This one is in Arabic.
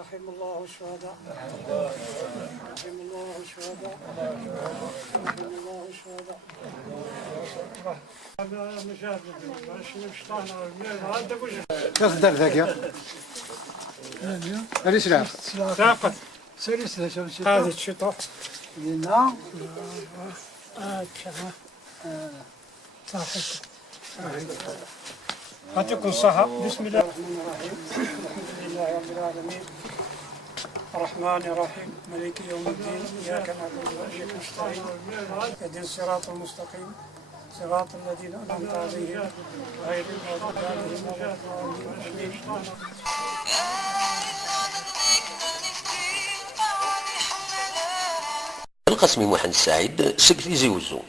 رحم الله الشهداء، رحم الله الشهداء، رحم الله الشهداء. أنا مشاهد مش طاهنا تصدر ذاك يا ليش لا ساقط سيريس شو هذا الشطاء لنا كذا صاحب يعطيكم الصحة. بسم الله الرحمن الرحيم، الحمد لله رب العالمين، الرحمن الرحيم، مالك يوم الدين، إياك نعبد وإياك نستعين، اهدنا الصراط المستقيم، صراط الذين أنعمت عليهم غير المغضوب عليهم ولا الضالين. القاسمي محمد السعيد سكت يزوزو